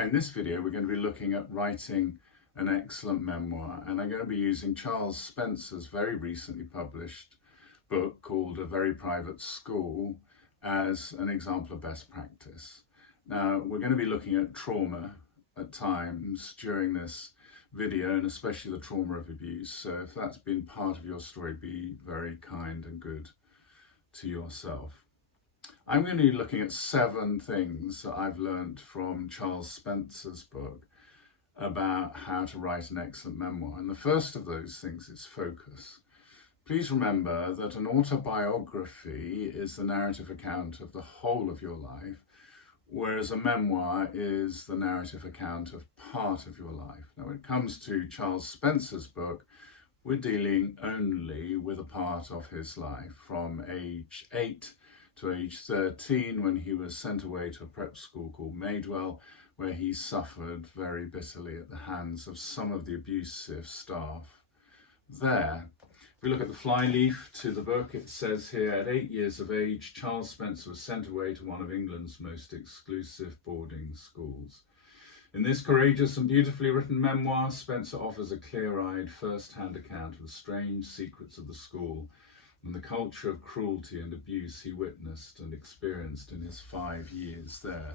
Hi, in this video we're going to be looking at writing an excellent memoir, and I'm going to be using Charles Spencer's very recently published book called A Very Private School as an example of best practice. Now, we're going to be looking at trauma at times during this video, and especially the trauma of abuse. So if that's been part of your story, be very kind and good to yourself. I'm going to be looking at 7 things that I've learned from Charles Spencer's book about how to write an excellent memoir. And the first of those things is focus. Please remember that an autobiography is the narrative account of the whole of your life, whereas a memoir is the narrative account of part of your life. Now, when it comes to Charles Spencer's book, we're dealing only with a part of his life from age 8 to age 13, when he was sent away to a prep school called Madewell, where he suffered very bitterly at the hands of some of the abusive staff there. If we look at the flyleaf to the book, it says here, at 8 years of age, Charles Spencer was sent away to one of England's most exclusive boarding schools. In this courageous and beautifully written memoir, Spencer offers a clear-eyed, first-hand account of the strange secrets of the school and the culture of cruelty and abuse he witnessed and experienced in his 5 years there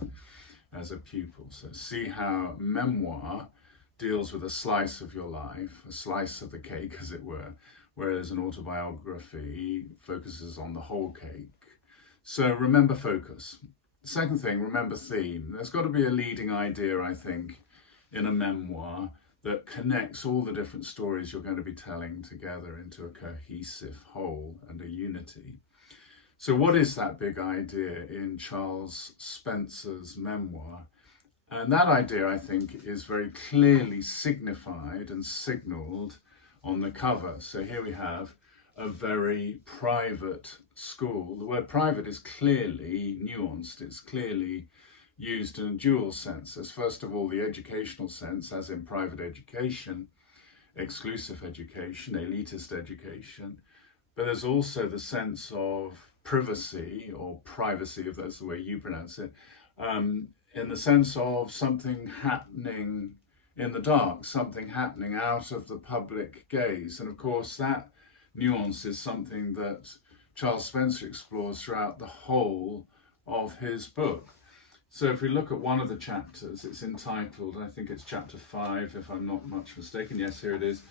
as a pupil. So see how memoir deals with a slice of your life, a slice of the cake, as it were, whereas an autobiography focuses on the whole cake. So remember focus. Second thing, remember theme. There's got to be a leading idea, I think, in a memoir that connects all the different stories you're going to be telling together into a cohesive whole and a unity. So what is that big idea in Charles Spencer's memoir? And that idea, I think, is very clearly signified and signalled on the cover. So here we have a very private school. The word private is clearly nuanced. It's clearly used in a dual sense. There's first of all the educational sense, as in private education, exclusive education, elitist education, but there's also the sense of privacy, or privacy, if that's the way you pronounce it, in the sense of something happening in the dark, something happening out of the public gaze. And of course that nuance is something that Charles Spencer explores throughout the whole of his book. So if we look at one of the chapters, it's entitled, I think it's chapter 5, if I'm not much mistaken. Yes, here it is.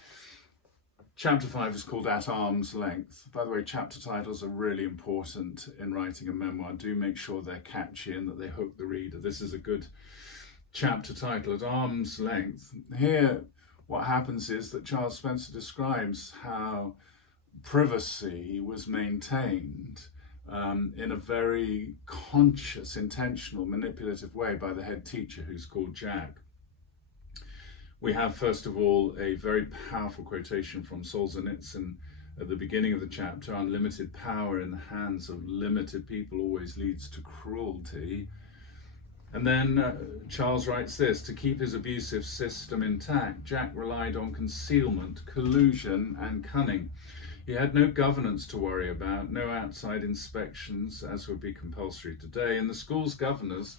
Chapter 5 is called At Arm's Length. By the way, chapter titles are really important in writing a memoir. Do make sure they're catchy and that they hook the reader. This is a good chapter title, At Arm's Length. Here, what happens is that Charles Spencer describes how privacy was maintained in a very conscious, intentional, manipulative way by the head teacher, who's called Jack. We have, first of all, a very powerful quotation from Solzhenitsyn at the beginning of the chapter: unlimited power in the hands of limited people always leads to cruelty. And then Charles writes this: to keep his abusive system intact, Jack relied on concealment, collusion, and cunning. He had no governance to worry about, no outside inspections, as would be compulsory today, and the school's governors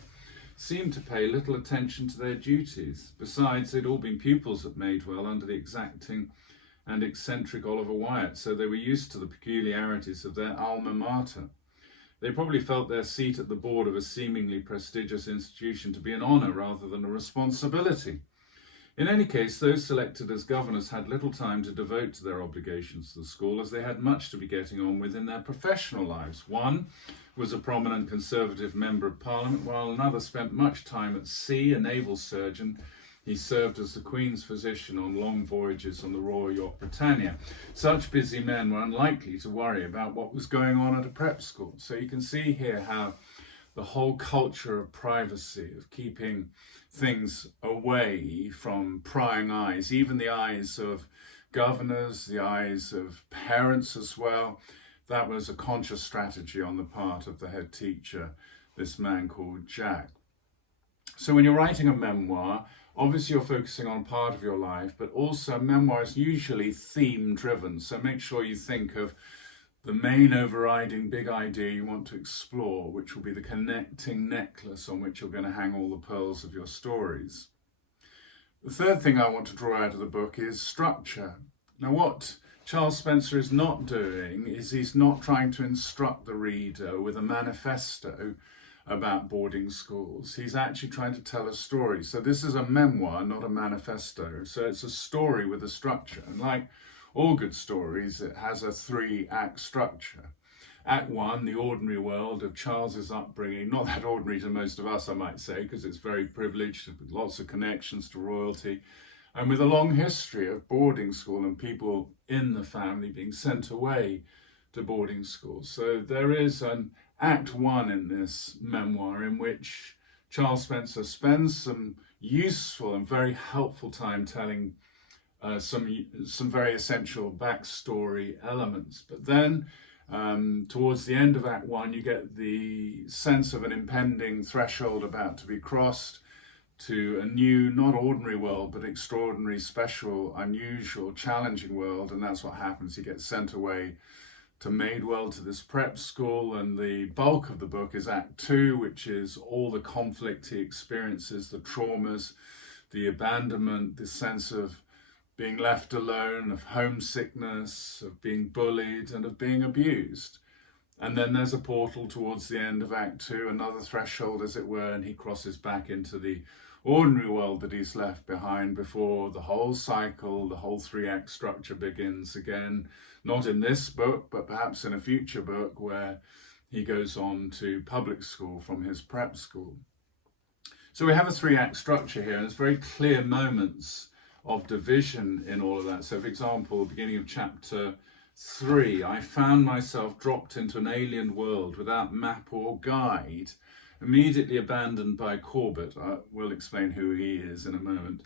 seemed to pay little attention to their duties. Besides, they'd all been pupils at Madewell under the exacting and eccentric Oliver Wyatt, so they were used to the peculiarities of their alma mater. They probably felt their seat at the board of a seemingly prestigious institution to be an honour rather than a responsibility. In any case, those selected as governors had little time to devote to their obligations to the school, as they had much to be getting on with in their professional lives. One was a prominent Conservative member of Parliament, while another spent much time at sea, a naval surgeon. He served as the Queen's physician on long voyages on the Royal Yacht Britannia. Such busy men were unlikely to worry about what was going on at a prep school. So you can see here how the whole culture of privacy, of keeping things away from prying eyes, even the eyes of governors, the eyes of parents as well, that was a conscious strategy on the part of the head teacher, this man called Jack. So when you're writing a memoir, obviously you're focusing on part of your life, but also memoir is usually theme driven. So make sure you think of the main overriding big idea you want to explore, which will be the connecting necklace on which you're going to hang all the pearls of your stories. The third thing I want to draw out of the book is structure. Now, what Charles Spencer is not doing is he's not trying to instruct the reader with a manifesto about boarding schools. He's actually trying to tell a story. So this is a memoir, not a manifesto. So it's a story with a structure. And like all good stories, it has a 3-act structure. Act 1, the ordinary world of Charles's upbringing, not that ordinary to most of us, I might say, because it's very privileged, with lots of connections to royalty, and with a long history of boarding school and people in the family being sent away to boarding schools. So there is an Act 1 in this memoir in which Charles Spencer spends some useful and very helpful time telling some very essential backstory elements. But then towards the end of Act 1, you get the sense of an impending threshold about to be crossed to a new, not ordinary world, but extraordinary, special, unusual, challenging world. And that's what happens. He gets sent away to Madewell, to this prep school. And the bulk of the book is Act 2, which is all the conflict he experiences, the traumas, the abandonment, the sense of being left alone, of homesickness, of being bullied, and of being abused. And then there's a portal towards the end of Act 2, another threshold, as it were, and he crosses back into the ordinary world that he's left behind before the whole cycle, the whole 3-act structure begins again, not in this book, but perhaps in a future book where he goes on to public school from his prep school. So we have a 3-act structure here, and there's very clear moments of division in all of that. So for example, beginning of chapter 3, I found myself dropped into an alien world without map or guide, immediately abandoned by Corbett. I will explain who he is in a moment.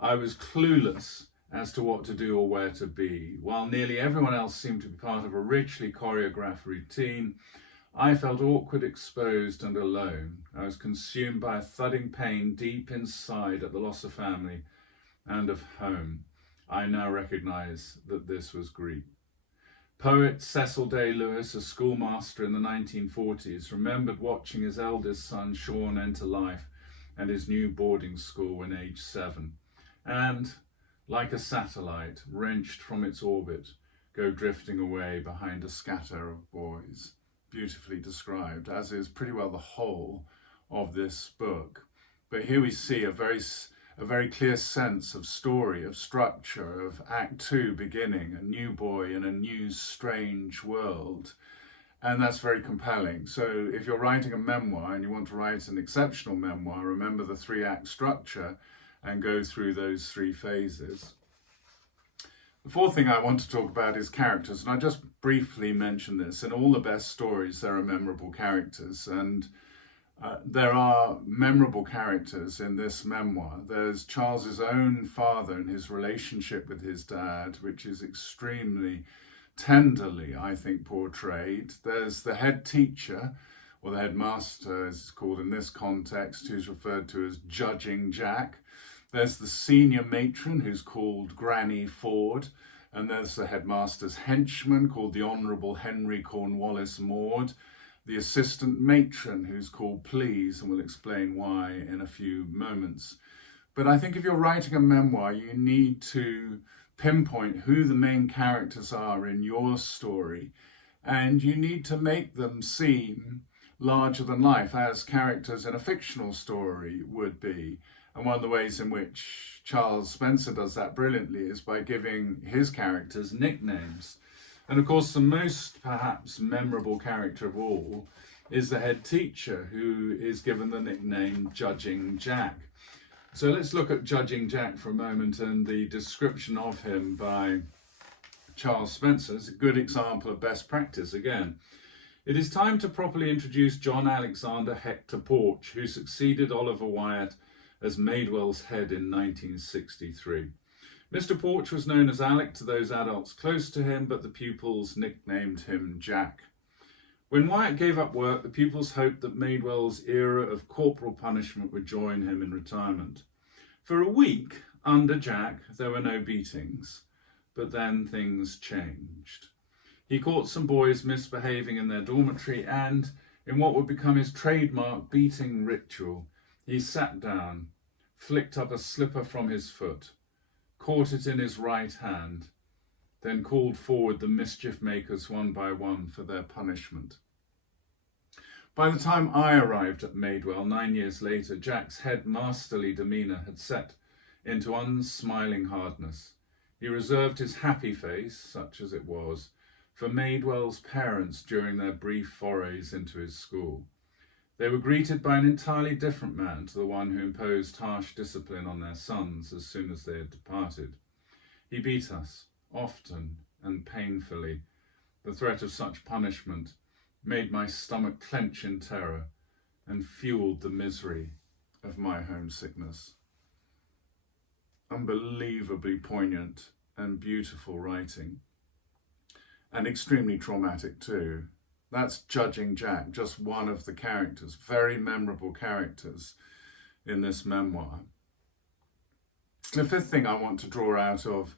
I was clueless as to what to do or where to be. While nearly everyone else seemed to be part of a richly choreographed routine, I felt awkward, exposed, and alone. I was consumed by a thudding pain deep inside at the loss of family and of home. I now recognize that this was grief. Poet Cecil Day Lewis, a schoolmaster in the 1940s, remembered watching his eldest son Sean enter life and his new boarding school when aged 7, and, like a satellite wrenched from its orbit, go drifting away behind a scatter of boys. Beautifully described, as is pretty well the whole of this book. But here we see a very clear sense of story, of structure, of Act 2 beginning, a new boy in a new strange world. And that's very compelling. So if you're writing a memoir and you want to write an exceptional memoir, remember the 3-act structure and go through those 3 phases. The fourth thing I want to talk about is characters. And I just briefly mentioned this. In all the best stories, there are memorable characters. And there are memorable characters in this memoir. There's Charles's own father and his relationship with his dad, which is extremely tenderly, I think, portrayed. There's the head teacher, or the headmaster as it's called in this context, who's referred to as Judging Jack. There's the senior matron, who's called Granny Ford. And there's the headmaster's henchman, called the Honourable Henry Cornwallis Maude. The assistant matron, who's called Please, and we'll explain why in a few moments. But I think if you're writing a memoir, you need to pinpoint who the main characters are in your story, and you need to make them seem larger than life, as characters in a fictional story would be. And one of the ways in which Charles Spencer does that brilliantly is by giving his characters nicknames. And of course, the most perhaps memorable character of all is the head teacher, who is given the nickname Judging Jack. So let's look at Judging Jack for a moment and the description of him by Charles Spencer. It's a good example of best practice again. It is time to properly introduce John Alexander Hector Porch, who succeeded Oliver Wyatt as Madewell's head in 1963. Mr. Porch was known as Alec to those adults close to him, but the pupils nicknamed him Jack. When Wyatt gave up work, the pupils hoped that Madewell's era of corporal punishment would join him in retirement. For a week, under Jack, there were no beatings, but then things changed. He caught some boys misbehaving in their dormitory and, in what would become his trademark beating ritual, he sat down, flicked up a slipper from his foot, caught it in his right hand, then called forward the mischief makers one by one for their punishment. By the time I arrived at Maidwell 9 years later, Jack's head-masterly demeanour had set into unsmiling hardness. He reserved his happy face, such as it was, for Maidwell's parents during their brief forays into his school. They were greeted by an entirely different man to the one who imposed harsh discipline on their sons as soon as they had departed. He beat us, often and painfully. The threat of such punishment made my stomach clench in terror and fueled the misery of my homesickness. Unbelievably poignant and beautiful writing, and extremely traumatic too. That's Judging Jack, just one of the characters, very memorable characters in this memoir. The fifth thing I want to draw out of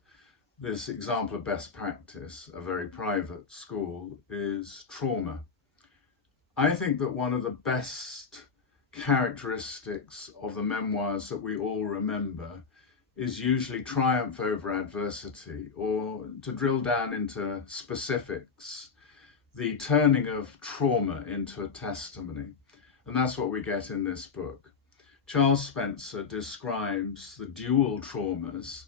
this example of best practice, a very private school, is trauma. I think that one of the best characteristics of the memoirs that we all remember is usually triumph over adversity, or, to drill down into specifics, the turning of trauma into a testimony. And that's what we get in this book. Charles Spencer describes the dual traumas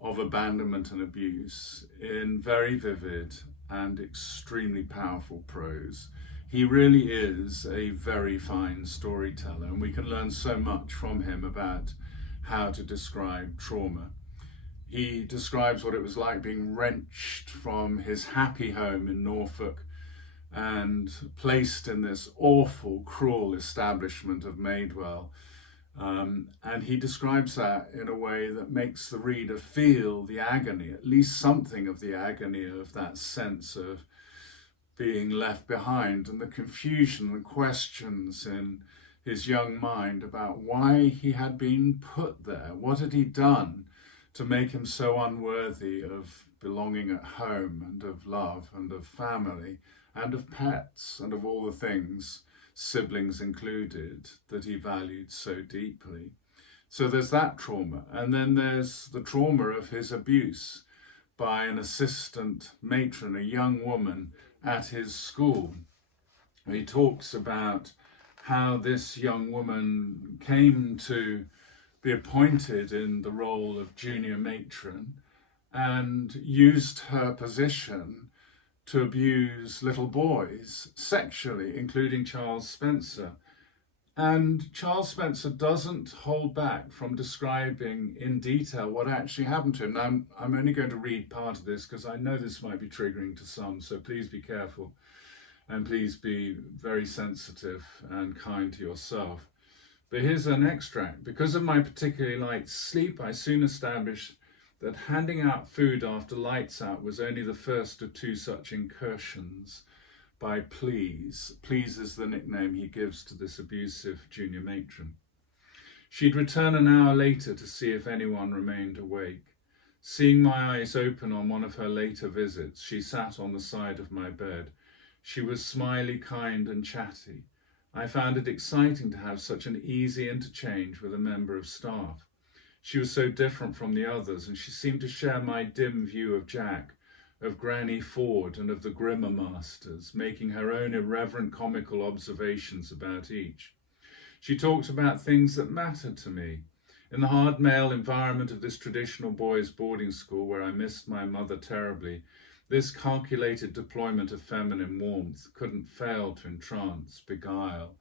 of abandonment and abuse in very vivid and extremely powerful prose. He really is a very fine storyteller, and we can learn so much from him about how to describe trauma. He describes what it was like being wrenched from his happy home in Norfolk and placed in this awful, cruel establishment of Maidwell. And he describes that in a way that makes the reader feel the agony, at least something of the agony of that sense of being left behind, and the confusion and questions in his young mind about why he had been put there. What had he done to make him so unworthy of belonging at home and of love and of family and of pets and of all the things, siblings included, that he valued so deeply? So there's that trauma. And then there's the trauma of his abuse by an assistant matron, a young woman at his school. He talks about how this young woman came to be appointed in the role of junior matron and used her position to abuse little boys sexually, including Charles Spencer. And Charles Spencer doesn't hold back from describing in detail what actually happened to him. Now, I'm only going to read part of this because I know this might be triggering to some, so please be careful and please be very sensitive and kind to yourself. But here's an extract. Because of my particularly light sleep, I soon established that handing out food after lights out was only the first of two such incursions by Please. Please is the nickname he gives to this abusive junior matron. She'd return an hour later to see if anyone remained awake. Seeing my eyes open on one of her later visits, she sat on the side of my bed. She was smiley, kind and chatty. I found it exciting to have such an easy interchange with a member of staff. She was so different from the others, and she seemed to share my dim view of Jack, of Granny Ford and of the Grimmer Masters, making her own irreverent comical observations about each. She talked about things that mattered to me. In the hard male environment of this traditional boys' boarding school, where I missed my mother terribly, this calculated deployment of feminine warmth couldn't fail to entrance, beguile,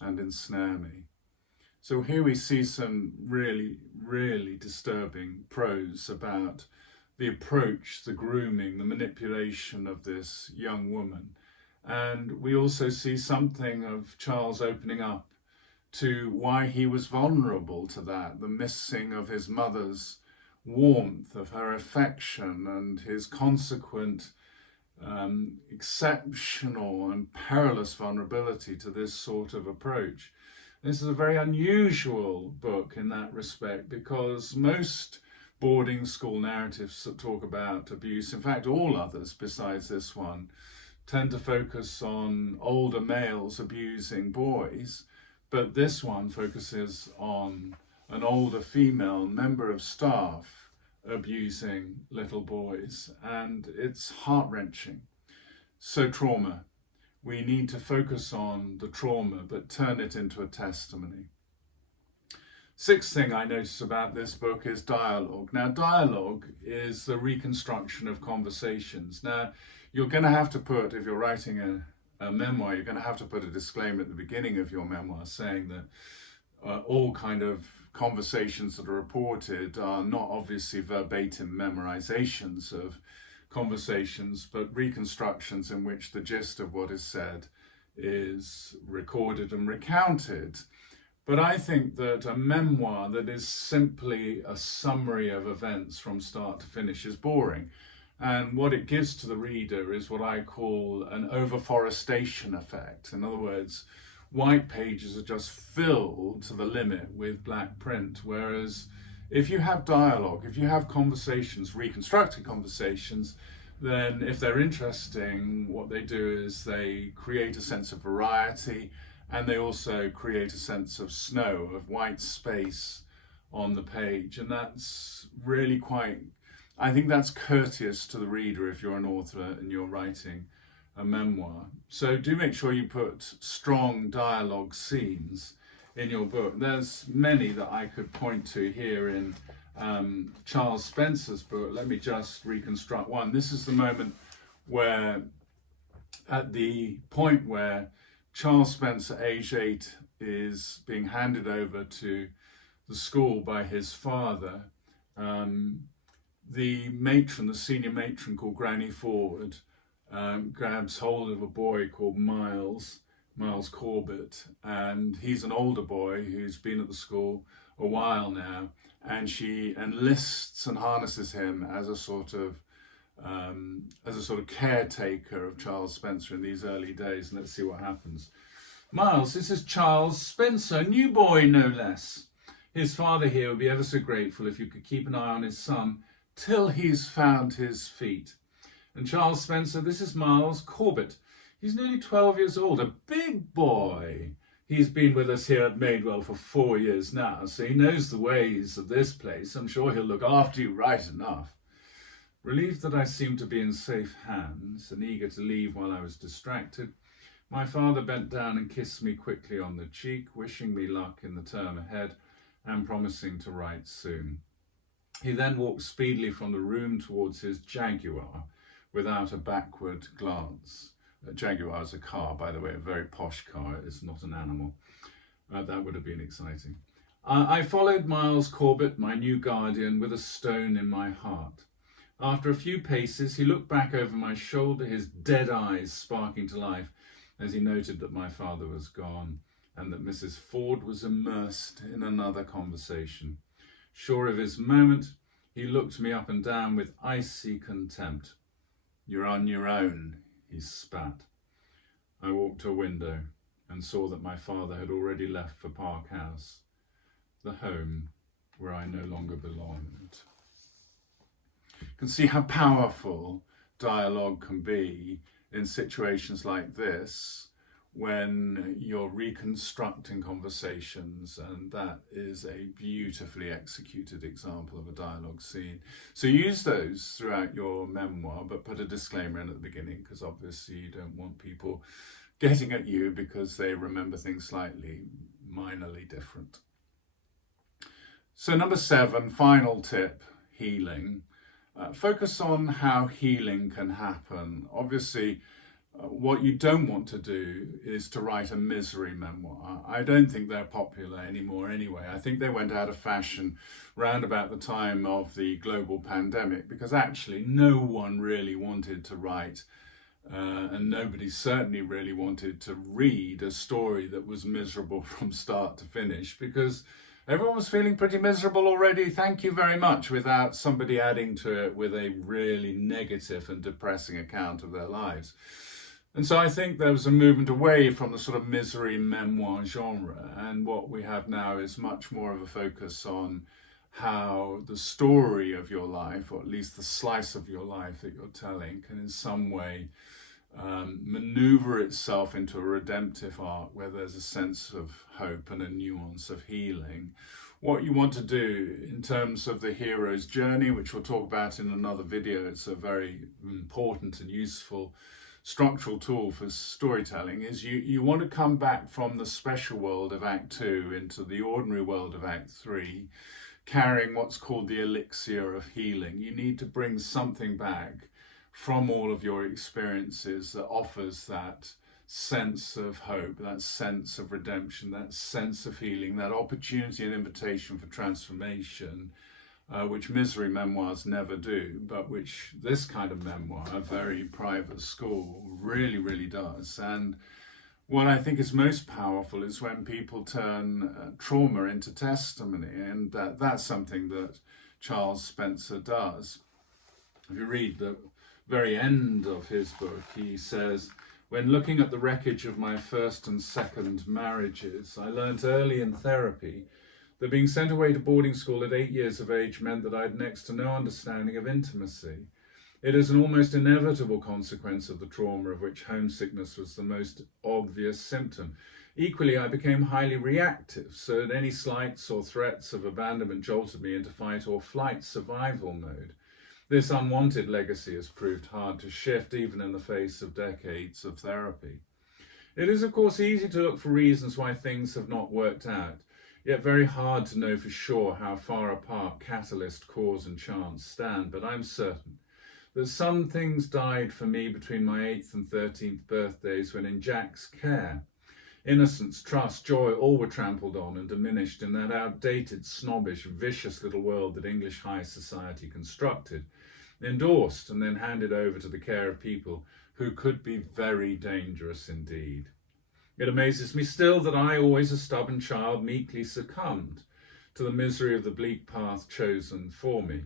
and ensnare me. So here we see some really, really disturbing prose about the approach, the grooming, the manipulation of this young woman. And we also see something of Charles opening up to why he was vulnerable to that, the missing of his mother's warmth, of her affection, and his consequent exceptional and perilous vulnerability to this sort of approach. This is a very unusual book in that respect, because most boarding school narratives that talk about abuse, in fact all others besides this one, tend to focus on older males abusing boys, but this one focuses on an older female member of staff abusing little boys, and it's heart-wrenching. So trauma. We need to focus on the trauma, but turn it into a testimony. Sixth thing I noticed about this book is dialogue. Now, dialogue is the reconstruction of conversations. Now, you're going to have to put, if you're writing a memoir, you're going to have to put a disclaimer at the beginning of your memoir saying that all kind of conversations that are reported are not obviously verbatim memorizations of conversations, but reconstructions in which the gist of what is said is recorded and recounted. But I think that a memoir that is simply a summary of events from start to finish is boring. And what it gives to the reader is what I call an overforestation effect. In other words, white pages are just filled to the limit with black print. Whereas if you have dialogue, if you have conversations, reconstructed conversations, then if they're interesting, what they do is they create a sense of variety, and they also create a sense of snow, of white space on the page. And that's really quite, I think that's courteous to the reader if you're an author and you're writing a memoir. So do make sure you put strong dialogue scenes in your book. There's many that I could point to here in Charles Spencer's book. Let me just reconstruct one. This is the moment where, at the point where Charles Spencer, age 8, is being handed over to the school by his father. The matron, the senior matron called Granny Ford, grabs hold of a boy called Miles Corbett, and he's an older boy who's been at the school a while now, and she enlists and harnesses him as a sort of caretaker of Charles Spencer in these early days. And let's see what happens. Miles, this is Charles Spencer, new boy no less. His father here would be ever so grateful if you could keep an eye on his son till he's found his feet. And Charles Spencer, this is Miles Corbett. He's nearly 12 years old, a big boy. He's been with us here at Madewell for 4 years now, so he knows the ways of this place. I'm sure he'll look after you right enough. Relieved that I seemed to be in safe hands and eager to leave while I was distracted, my father bent down and kissed me quickly on the cheek, wishing me luck in the term ahead and promising to write soon. He then walked speedily from the room towards his Jaguar without a backward glance. A Jaguar is a car, by the way, a very posh car. It's not an animal. That would have been exciting. I followed Miles Corbett, my new guardian, with a stone in my heart. After a few paces, he looked back over my shoulder, his dead eyes sparking to life as he noted that my father was gone and that Mrs. Ford was immersed in another conversation. Sure of his moment, he looked me up and down with icy contempt. "You're on your own," he spat. I walked to a window and saw that my father had already left for Park House, the home where I no longer belonged. You can see how powerful dialogue can be in situations like this when you're reconstructing conversations, and that is a beautifully executed example of a dialogue scene. So use those throughout your memoir, but put a disclaimer in at the beginning, because obviously you don't want people getting at you because they remember things slightly minorly different. So number 7, final tip, healing. Focus on how healing can happen. Obviously, what you don't want to do is to write a misery memoir. I don't think they're popular anymore anyway. I think they went out of fashion round about the time of the global pandemic, because actually no one really wanted to write and nobody certainly really wanted to read a story that was miserable from start to finish, because everyone was feeling pretty miserable already, thank you very much, without somebody adding to it with a really negative and depressing account of their lives. And so I think there was a movement away from the sort of misery memoir genre, and what we have now is much more of a focus on how the story of your life, or at least the slice of your life that you're telling, can in some way maneuver itself into a redemptive arc where there's a sense of hope and a nuance of healing. What you want to do in terms of the hero's journey, which we'll talk about in another video, it's a very important and useful structural tool for storytelling, is you want to come back from the special world of Act 2 into the ordinary world of Act 3, carrying what's called the elixir of healing. You need to bring something back from all of your experiences that offers that sense of hope, that sense of redemption, that sense of healing, that opportunity and invitation for transformation, which misery memoirs never do, but which this kind of memoir, a very private school, really, really does. And what I think is most powerful is when people turn trauma into testimony, and that's something that Charles Spencer does. If you read the very end of his book, he says, "When looking at the wreckage of my first and second marriages, I learnt early in therapy that being sent away to boarding school at 8 years of age meant that I had next to no understanding of intimacy. It is an almost inevitable consequence of the trauma of which homesickness was the most obvious symptom. Equally, I became highly reactive, so that any slights or threats of abandonment jolted me into fight or flight survival mode. This unwanted legacy has proved hard to shift, even in the face of decades of therapy. It is, of course, easy to look for reasons why things have not worked out, yet very hard to know for sure how far apart catalyst, cause and chance stand, but I'm certain that some things died for me between my 8th and 13th birthdays when in Jack's care. Innocence, trust, joy, all were trampled on and diminished in that outdated, snobbish, vicious little world that English high society constructed, endorsed and then handed over to the care of people who could be very dangerous indeed. It amazes me still that I, always a stubborn child, meekly succumbed to the misery of the bleak path chosen for me.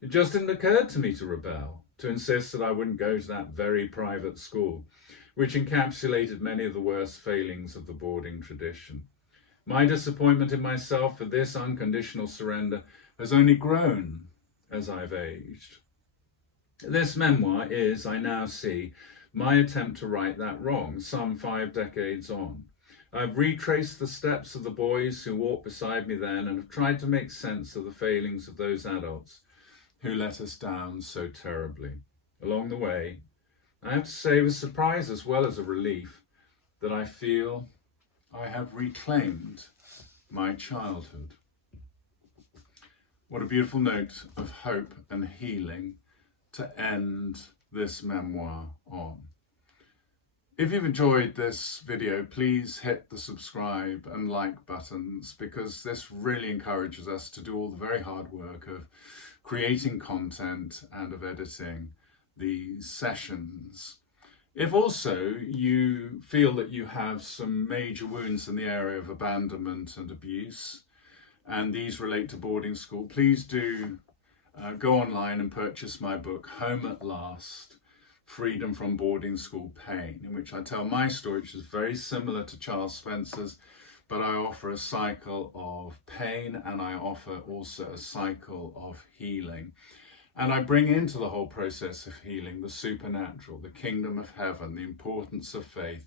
It just didn't occur to me to rebel, to insist that I wouldn't go to that very private school, which encapsulated many of the worst failings of the boarding tradition. My disappointment in myself for this unconditional surrender has only grown as I've aged. This memoir is, I now see, my attempt to right that wrong, some 5 decades on. I've retraced the steps of the boys who walked beside me then and have tried to make sense of the failings of those adults who let us down so terribly. Along the way, I have to say with surprise as well as a relief that I feel I have reclaimed my childhood. What a beautiful note of hope and healing to end this memoir on. If you've enjoyed this video, please hit the subscribe and like buttons, because this really encourages us to do all the very hard work of creating content and of editing these sessions. If also you feel that you have some major wounds in the area of abandonment and abuse, and these relate to boarding school, please do go online and purchase my book, Home at Last, Freedom from Boarding School Pain, in which I tell my story, which is very similar to Charles Spencer's, but I offer a cycle of pain and I offer also a cycle of healing. And I bring into the whole process of healing the supernatural, the kingdom of heaven, the importance of faith,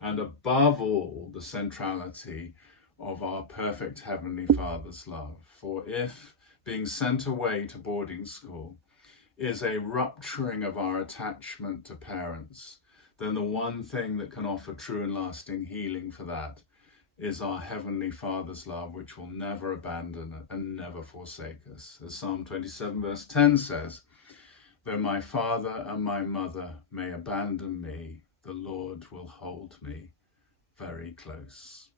and above all, the centrality of our perfect Heavenly Father's love. For if being sent away to boarding school is a rupturing of our attachment to parents, then the one thing that can offer true and lasting healing for that is our Heavenly Father's love, which will never abandon and never forsake us. As Psalm 27 verse 10 says, "Though my father and my mother may abandon me, the Lord will hold me very close."